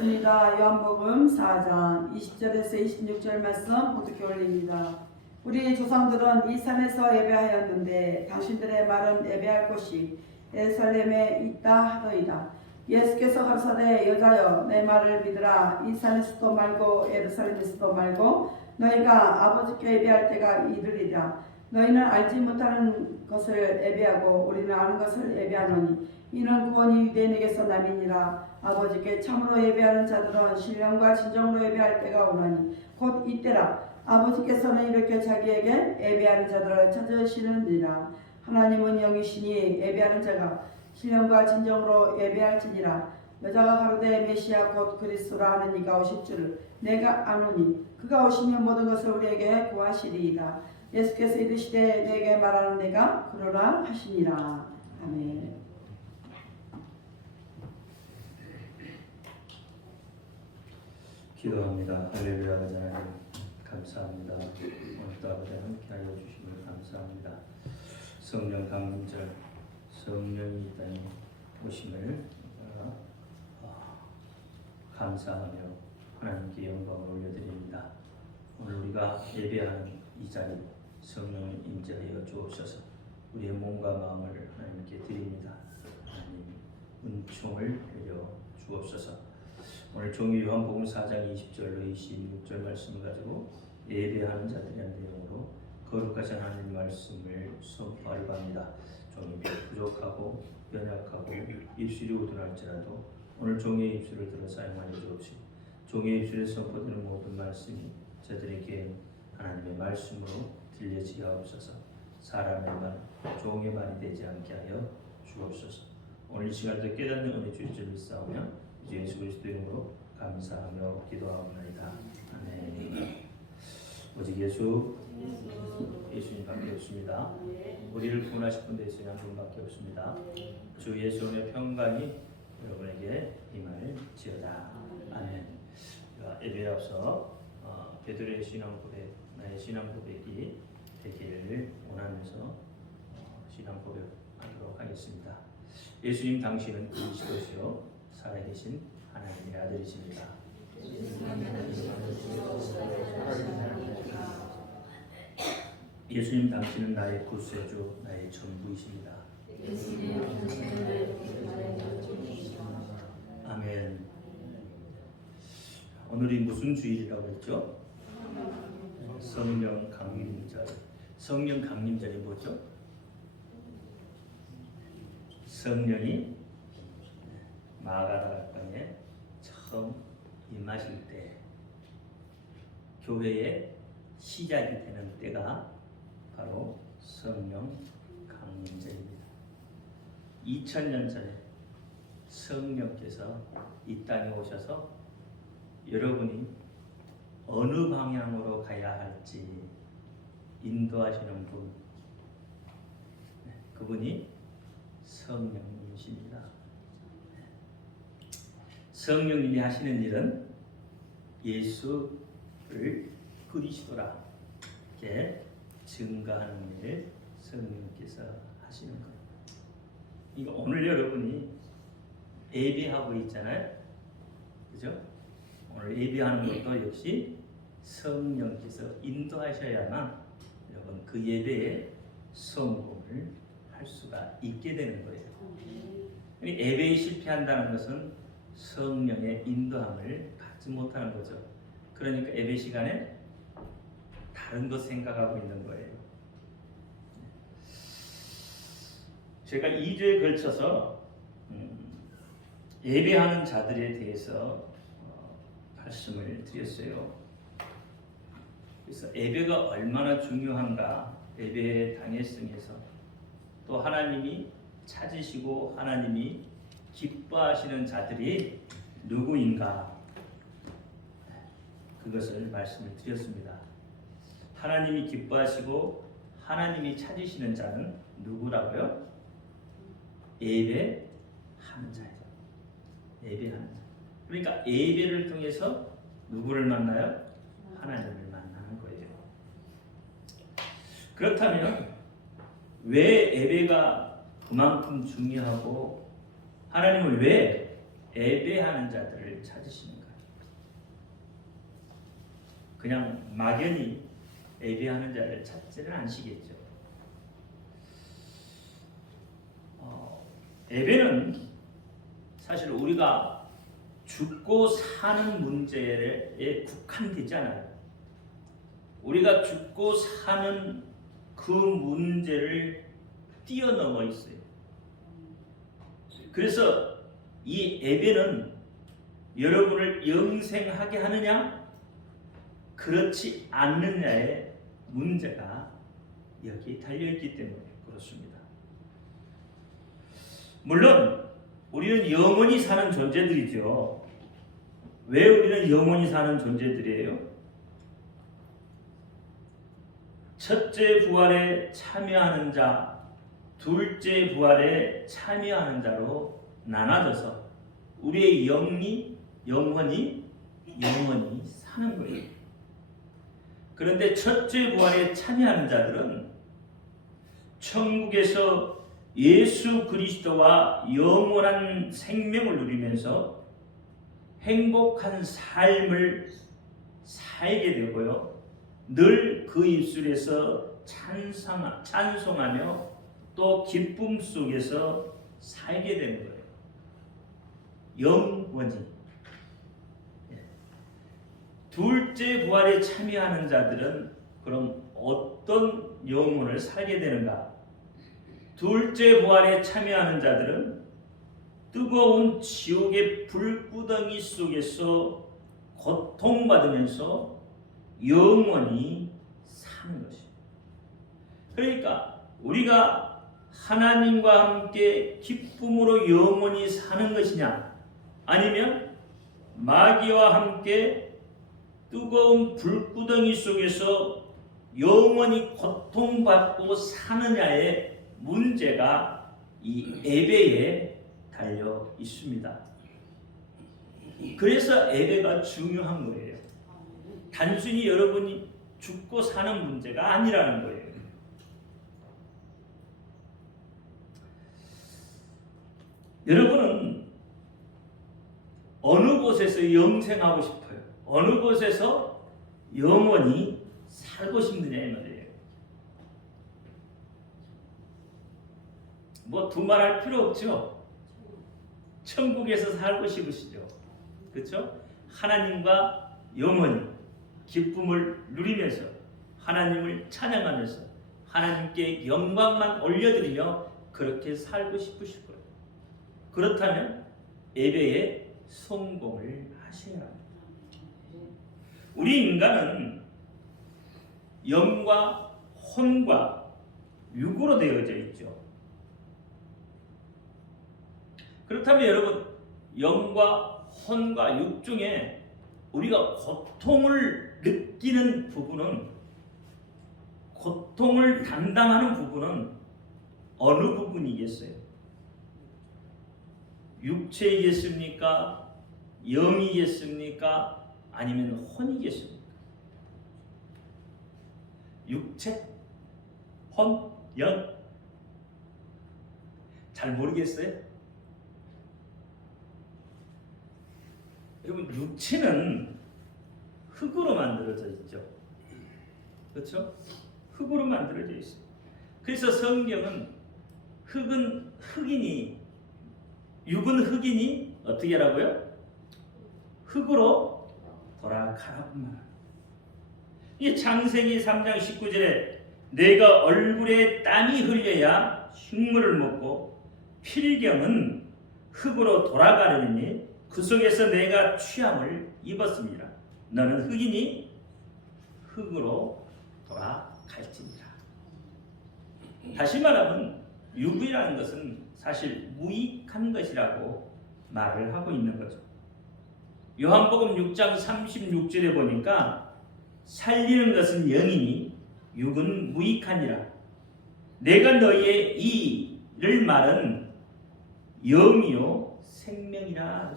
읽겠습니다. 요한복음 4장 20절에서 26절 말씀 어떻게 올립니다. 우리 조상들은 이 산에서 예배하였는데 당신들의 말은 예배할 곳이 예루살렘에 있다 하더이다. 예수께서 가라사대 여자여 내 말을 믿으라. 이 산에서도 말고 예루살렘에서도 말고 너희가 아버지께 예배할 때가 이르리라. 너희는 알지 못하는 것을 예배하고 우리는 아는 것을 예배하노니 이는 구원이 유대인에게서 남이니라. 아버지께 참으로 예배하는 자들은 신령과 진정으로 예배할 때가 오나니 곧 이때라. 아버지께서는 이렇게 자기에게 예배하는 자들을 찾으시느니라. 하나님은 영이시니 예배하는 자가 신령과 진정으로 예배할지니라. 여자가 가로되 메시아 곧 그리스도라 하는 이가 오실 줄 내가 아노니 그가 오시면 모든 것을 우리에게 구하시리이다. 예수께서 이르시되 내게 말하는 내가 그러라 하시니라. 아멘. 기도합니다. 할렐루야. 하나님 감사합니다. 오늘도 아버지 함께하여 주심을 감사합니다. 성령 강림절 성령이 이 땅에 오심을 감사하며 하나님께 영광을 올려드립니다. 오늘 우리가 예배하는 이 자리 성령을 임재하여 주옵소서. 우리의 몸과 마음을 하나님께 드립니다. 하나님 은총을 내려 주옵소서. 오늘 종이 요한복음 4장 20절로 26절 말씀을 가지고 예배하는 자들이라는 내용으로 거룩하신 하나님 말씀을 선포하려고 합니다. 종이 부족하고 연약하고 입술이 우둔할지라도 오늘 종이의 입술을 들어 사용하여 주옵시고 종이의 입술에 선포되는 모든 말씀이 저들에게 하나님의 말씀으로 들려지게 하옵소서. 사람의 말, 종의 말이 되지 않게 하여 주옵소서. 오늘 이 시간도 깨닫는 은혜 주실 줄 믿사오며 예수 그리스도의 이름으로 감사하며 기도하옵나이다. 아멘. 오직 예수님밖에 없습니다. 우리를 구원하실 분 예수님 한 분밖에 없습니다. 주 예수님의 평강이 여러분에게 임할지어다. 아멘. 예배에 앞서 베드로의 신앙 고백, 나의 신앙 고백이 되기를 원하면서 신앙 고백하도록 하겠습니다. 예수님 당신은 그리스도시요 살아계신 하나님의 아들이십니다. 예수님 당신은 나의 구세주, 나의 전부이십니다. 아멘. 오늘이 무슨 주일이라고 했죠? 성령 강림절. 성령 강림절이 뭐죠? 성령이 마가다락방에 처음 임하실 때 교회의 시작이 되는 때가 바로 성령 강림절입니다. 2000년 전에 성령께서 이 땅에 오셔서 여러분이 어느 방향으로 가야 할지 인도하시는 분, 그분이 성령님이십니다. 성령님이 하시는 일은 예수를 그리스도라 이렇게 증거하는 일을 성령께서 하시는 거예요. 이거 오늘 여러분이 예배하고 있잖아요, 그죠? 오늘 예배하는 것도 역시 성령께서 인도하셔야만 여러분 그 예배에 성공을 할 수가 있게 되는 거예요. 예배에 실패한다는 것은 성령의 인도함을 받지 못하는 거죠. 그러니까 예배 시간에 다른 것 생각하고 있는 거예요. 제가 2주에 걸쳐서 예배하는 자들에 대해서 말씀을 드렸어요. 그래서 예배가 얼마나 중요한가, 예배의 당위성에서 또 하나님이 찾으시고 하나님이 기뻐하시는 자들이 누구인가, 그것을 말씀을 드렸습니다. 하나님이 기뻐하시고 하나님이 찾으시는 자는 누구라고요? 예배하는 자예요. 예배하는 자. 그러니까 예배를 통해서 누구를 만나요? 하나님을 만나는 거예요. 그렇다면 왜 예배가 그만큼 중요하고 하나님을 왜 예배하는 자들을 찾으시는 거예요. 그냥 막연히 예배하는 자를 찾지는 않으시겠죠. 예배는 사실 우리가 죽고 사는 문제에 국한되지 않아요. 우리가 죽고 사는 그 문제를 뛰어넘어 있어요. 그래서 이 예배는 여러분을 영생하게 하느냐 그렇지 않느냐의 문제가 여기에 달려있기 때문에 그렇습니다. 물론 우리는 영원히 사는 존재들이죠. 왜 우리는 영원히 사는 존재들이에요? 첫째 부활에 참여하는 자, 둘째 부활에 참여하는 자로 나눠져서 우리의 영혼이 사는 거예요. 그런데 첫째 부활에 참여하는 자들은 천국에서 예수 그리스도와 영원한 생명을 누리면서 행복한 삶을 살게 되고요. 늘 그 입술에서 찬송하며 또 기쁨 속에서 살게 되는 거예요. 영원히. 둘째 부활에 참여하는 자들은 그럼 어떤 영혼을 살게 되는가? 둘째 부활에 참여하는 자들은 뜨거운 지옥의 불구덩이 속에서 고통받으면서 영원히 사는 것이에요. 그러니까 우리가 하나님과 함께 기쁨으로 영원히 사는 것이냐, 아니면 마귀와 함께 뜨거운 불구덩이 속에서 영원히 고통받고 사느냐의 문제가 이 예배에 달려 있습니다. 그래서 예배가 중요한 거예요. 단순히 여러분이 죽고 사는 문제가 아니라는 거예요. 여러분은 어느 곳에서 영생하고 싶어요? 어느 곳에서 영원히 살고 싶느냐 이 말이에요. 뭐 두말할 필요 없죠. 천국에서 살고 싶으시죠. 그렇죠? 하나님과 영원히 기쁨을 누리면서 하나님을 찬양하면서 하나님께 영광만 올려드리며 그렇게 살고 싶으실 거예요. 그렇다면 예배에 성공을 하셔야 합니다. 우리 인간은 영과 혼과 육으로 되어져 있죠. 그렇다면 여러분, 영과 혼과 육 중에 우리가 고통을 느끼는 부분은, 고통을 담당하는 부분은 어느 부분이겠어요? 육체이겠습니까? 영이겠습니까? 아니면 혼이겠습니까? 육체? 혼? 영? 잘 모르겠어요? 여러분, 육체는 흙으로 만들어져 있죠. 그렇죠? 흙으로 만들어져 있어요. 그래서 성경은 흙은 흙이니, 육은 흙이니 어떻게 하라고요? 흙으로 돌아가라고 말합니다. 이 창세기 3장 19절에 내가 얼굴에 땀이 흘려야 식물을 먹고 필경은 흙으로 돌아가려니 그 속에서 내가 취함을 입었습니다. 너는 흙이니 흙으로 돌아갈지니라. 다시 말하면 육이라는 것은 사실 무익한 것이라고 말을 하고 있는 거죠. 요한복음 6장 36절에 보니까 살리는 것은 영이니 육은 무익하니라. 내가 너희의 이를 말은 영이요 생명이라.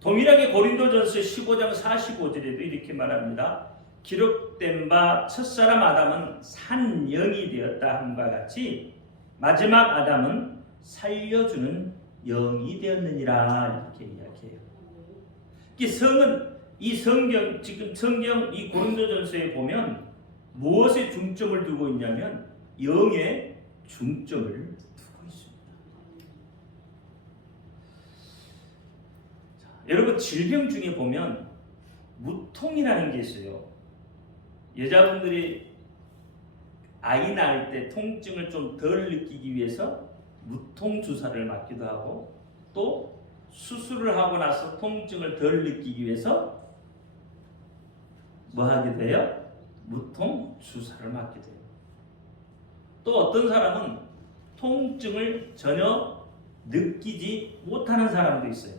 동일하게 고린도전서 15장 45절에도 이렇게 말합니다. 기록된 바 첫사람 아담은 산 영이 되었다 함과 같이 마지막 아담은 살려주는 영이 되었느니라 이렇게 이야기해요. 이 성은 이 성경 지금 성경 이 고린도전서에 보면 무엇에 중점을 두고 있냐면 영에 중점을 두고 있습니다. 자, 여러분 질병 중에 보면 무통이라는 게 있어요. 여자분들이 아이 낳을 때 통증을 좀 덜 느끼기 위해서 무통 주사를 맞기도 하고 또 수술을 하고 나서 통증을 덜 느끼기 위해서 뭐 하게 돼요? 무통 주사를 맞게 돼요. 또 어떤 사람은 통증을 전혀 느끼지 못하는 사람도 있어요.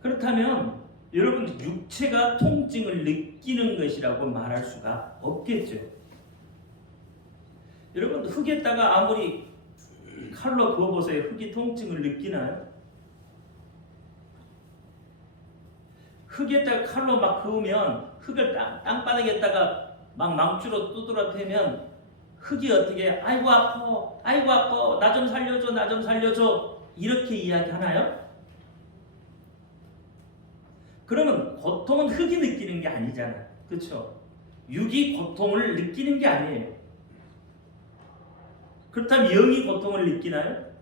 그렇다면 여러분 육체가 통증을 느끼는 것이라고 말할 수가 없겠죠. 여러분 흙에다가 아무리 칼로 그어보세요. 흙이 통증을 느끼나요? 흙에다가 칼로 막 그으면 흙을 땅바닥에다가 막 망치로 두드려 패면 흙이 어떻게 아이고 아파 아이고 아파 나 좀 살려줘 나 좀 살려줘 이렇게 이야기하나요? 그러면 고통은 흙이 느끼는 게 아니잖아요. 그렇죠? 육이 고통을 느끼는 게 아니에요. 그렇다면 영이 고통을 느끼나요?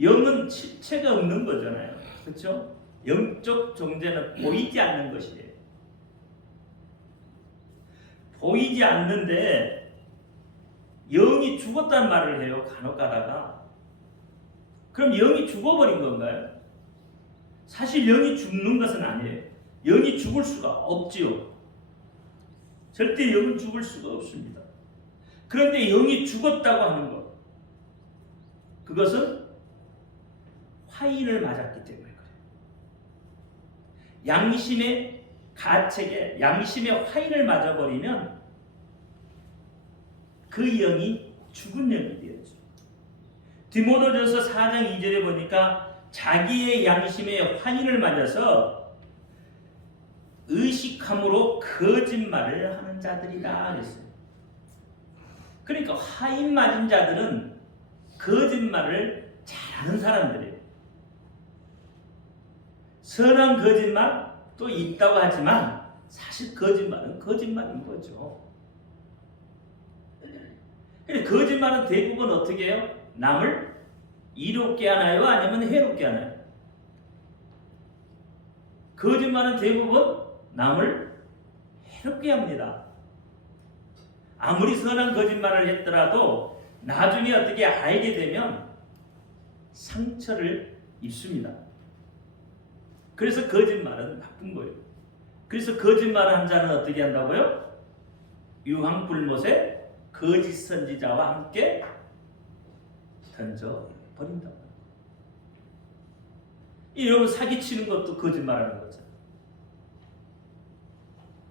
영은 실체가 없는 거잖아요. 그렇죠? 영적 존재는 보이지 않는 것이에요. 보이지 않는데 영이 죽었다는 말을 해요. 간혹 가다가. 그럼 영이 죽어버린 건가요? 사실 영이 죽는 것은 아니에요. 영이 죽을 수가 없지요. 절대 영은 죽을 수가 없습니다. 그런데 영이 죽었다고 하는 것, 그것은 화인을 맞았기 때문에 그래요. 양심의 가책에 양심의 화인을 맞아버리면 그 영이 죽은 영이 되었죠. 디모데전서 4장 2절에 보니까 자기의 양심의 화인을 맞아서 의식함으로 거짓말을 하는 자들이라 그랬어요. 그러니까 화인 맞은 자들은 거짓말을 잘하는 사람들이에요. 선한 거짓말도 있다고 하지만 사실 거짓말은 거짓말인 거죠. 거짓말은 대부분 어떻게 해요? 남을 이롭게 하나요? 아니면 해롭게 하나요? 거짓말은 대부분 남을 해롭게 합니다. 아무리 선한 거짓말을 했더라도 나중에 어떻게 알게 되면 상처를 입습니다. 그래서 거짓말은 나쁜 거예요. 그래서 거짓말을 한 자는 어떻게 한다고요? 유황불못에 거짓 선지자와 함께 던져버린다고. 여러분 사기치는 것도 거짓말하는 거잖아요.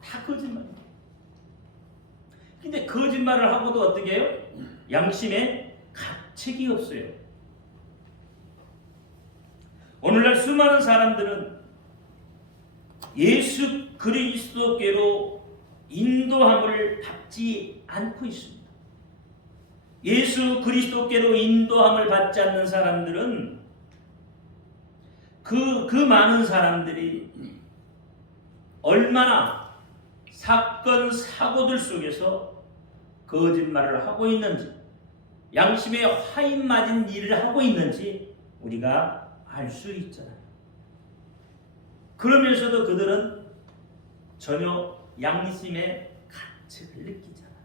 다 거짓말이에요. 근데 거짓말을 하고도 어떻게 해요? 양심에 가책이 없어요. 오늘날 수많은 사람들은 예수 그리스도께로 인도함을 받지 않고 있습니다. 예수 그리스도께로 인도함을 받지 않는 사람들은 그 많은 사람들이 얼마나 사건 사고들 속에서 거짓말을 하고 있는지, 양심에 화인 맞은 일을 하고 있는지 우리가 알 수 있잖아요. 그러면서도 그들은 전혀 양심의 가책을 느끼잖아요.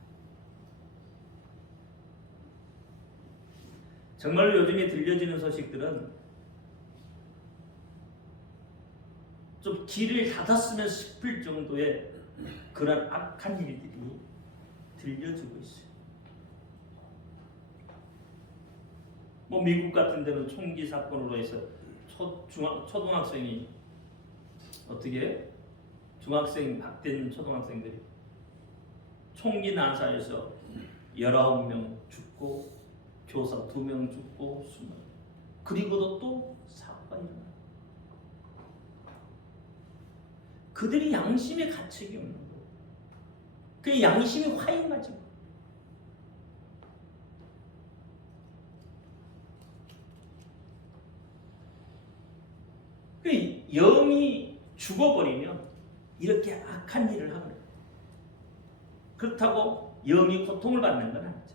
정말로 요즘에 들려지는 소식들은 좀 길을 닫았으면 싶을 정도의 그런 악한 일들이 들려지고 있어요. 뭐 미국 같은 데는 총기 사건으로 해서 초등학생이 어떻게 해요? 중학생 박된 초등학생들이 총기 난사에서 19명 죽고 교사 2명 죽고 20명, 그리고도 또 사고가 일어나요. 그들이 양심의 가책이 없는 거예요. 그 양심이 화인 맞은 거예요. 그 영이 죽어버리면 이렇게 악한 일을 하거든요. 그렇다고 영이 고통을 받는 건 아니죠.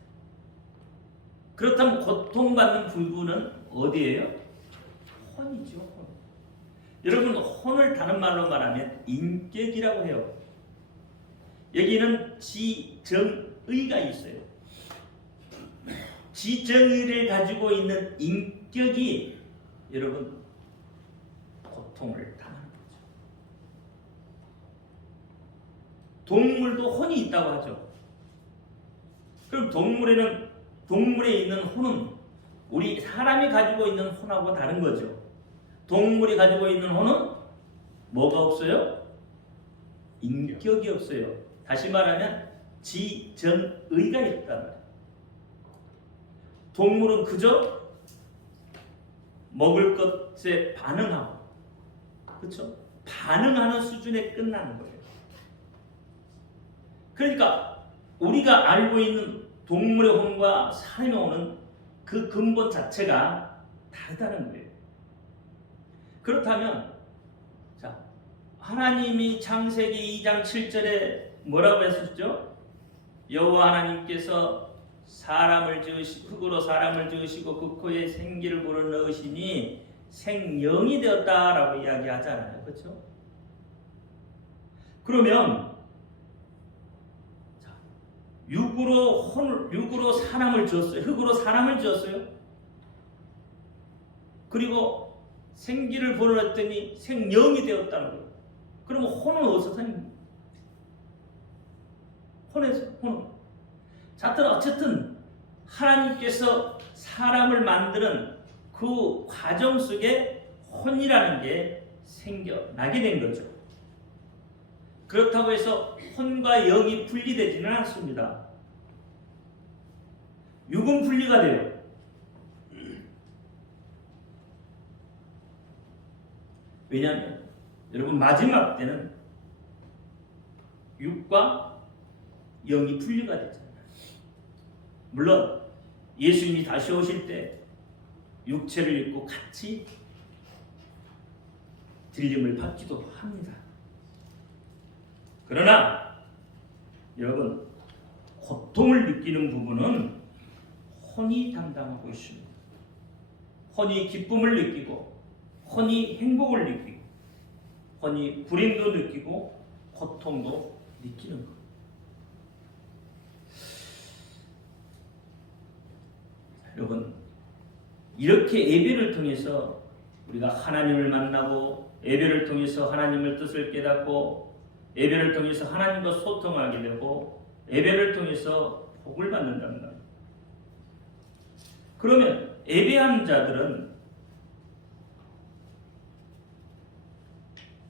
그렇다면 고통받는 부분은 어디예요? 혼이죠. 혼. 여러분, 혼을 다른 말로 말하면 인격이라고 해요. 여기는 지정의가 있어요. 지정의를 가지고 있는 인격이 여러분 고통을 당하는 거죠. 동물도 혼이 있다고 하죠. 그럼 동물에 있는 혼은 우리 사람이 가지고 있는 혼하고 다른 거죠. 동물이 가지고 있는 혼은 뭐가 없어요? 인격이 없어요. 다시 말하면 지정의가 있단 말이에요. 동물은 그저 먹을 것에 반응하고, 그렇죠? 반응하는 수준에 끝나는 거예요. 그러니까 우리가 알고 있는 동물의 혼과 사람의 혼은 그 근본 자체가 다르다는 거예요. 그렇다면 자, 하나님이 창세기 2장 7절에 뭐라고 했었죠? 여호와 하나님께서 흙으로 사람을 지으시고 그 코에 생기를 불어넣으시니 생명이 되었다라고 이야기하잖아요. 그렇죠? 그러면 육으로 사람을 지었어요. 흙으로 사람을 지었어요. 그리고 생기를 불어넣었더니 생명이 되었다는 거예요. 그러면 혼은 어디서 생깁니까? 혼은. 자, 어쨌든 하나님께서 사람을 만드는 그 과정 속에 혼이라는 게 생겨나게 된 거죠. 그렇다고 해서 혼과 영이 분리되지는 않습니다. 육은 분리가 돼요. 왜냐하면 여러분 마지막 때는 육과 영이 분리가 되잖아요. 물론 예수님이 다시 오실 때 육체를 입고 같이 들림을 받기도 합니다. 그러나 여러분 고통을 느끼는 부분은 혼이 담당하고 있습니다. 혼이 기쁨을 느끼고 혼이 행복을 느끼고 혼이 불행도 느끼고 고통도 느끼는 것. 여러분 이렇게 예배를 통해서 우리가 하나님을 만나고 예배를 통해서 하나님의 뜻을 깨닫고 예배를 통해서 하나님과 소통하게 되고 예배를 통해서 복을 받는다는 거예요. 그러면 예배하는 자들은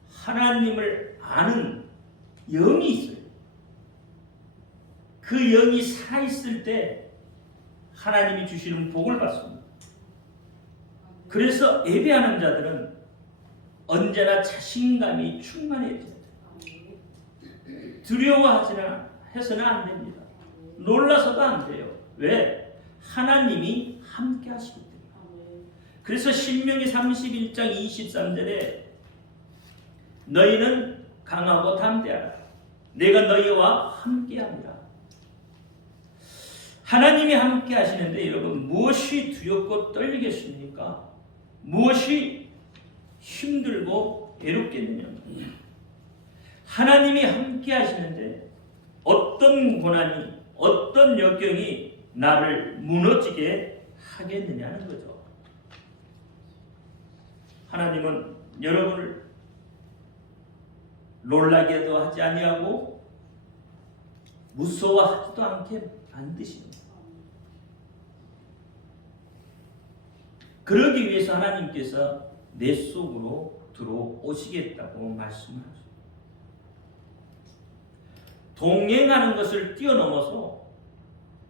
하나님을 아는 영이 있어요. 그 영이 살아있을 때 하나님이 주시는 복을 받습니다. 그래서 예배하는 자들은 언제나 자신감이 충만해집니다. 두려워하지나 해서는 안 됩니다. 놀라서도 안 돼요. 왜? 하나님이 함께 하시기 때문에. 그래서 신명기 31장 23절에 너희는 강하고 담대하라. 내가 너희와 함께합니다. 하나님이 함께 하시는데 여러분 무엇이 두렵고 떨리겠습니까? 무엇이 힘들고 외롭겠느냐? 하나님이 함께 하시는데 어떤 고난이 어떤 역경이 나를 무너지게 하겠느냐는 거죠. 하나님은 여러분을 놀라게도 하지 아니하고 무서워하지도 않게 만드십니다. 그러기 위해서 하나님께서 내 속으로 들어오시겠다고 말씀하십니다. 동행하는 것을 뛰어넘어서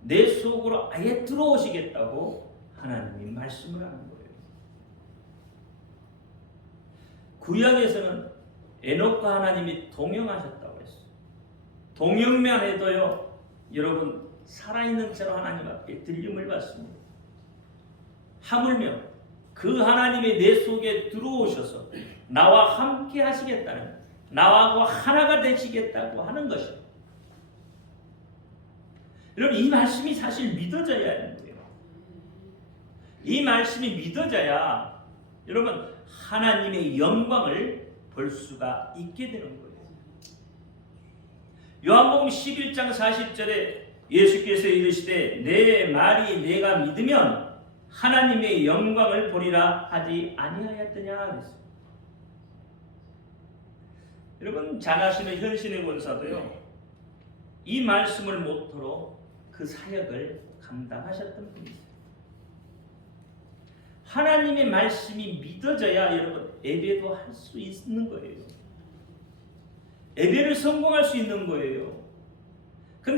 내 속으로 아예 들어오시겠다고 하나님이 말씀을 하는 거예요. 구약에서는 에녹과 하나님이 동행하셨다고 했어요. 동행만 해도요, 여러분 살아있는 채로 하나님 앞에 들림을 받습니다. 하물며 그 하나님이 내 속에 들어오셔서 나와 함께 하시겠다는, 나하고 하나가 되시겠다고 하는 것입니다. 여러분, 이 말씀이 사실 믿어져야 하는 거예요. 이 말씀이 믿어져야 여러분 하나님의 영광을 볼 수가 있게 되는 거예요. 요한복음 11장 40절에 예수께서 이르시되 내 말이 내가 믿으면 하나님의 영광을 보리라 하지 아니하였더냐 그랬어요. 여러분, 잘하시는 현신의 권사도요, 이 말씀을 모토로 그 사역을 감당하셨던 분이세요. 하나님의 말씀이 믿어져야 여러분 예배도 할 수 있는 거예요. 예배를 성공할 수 있는 거예요.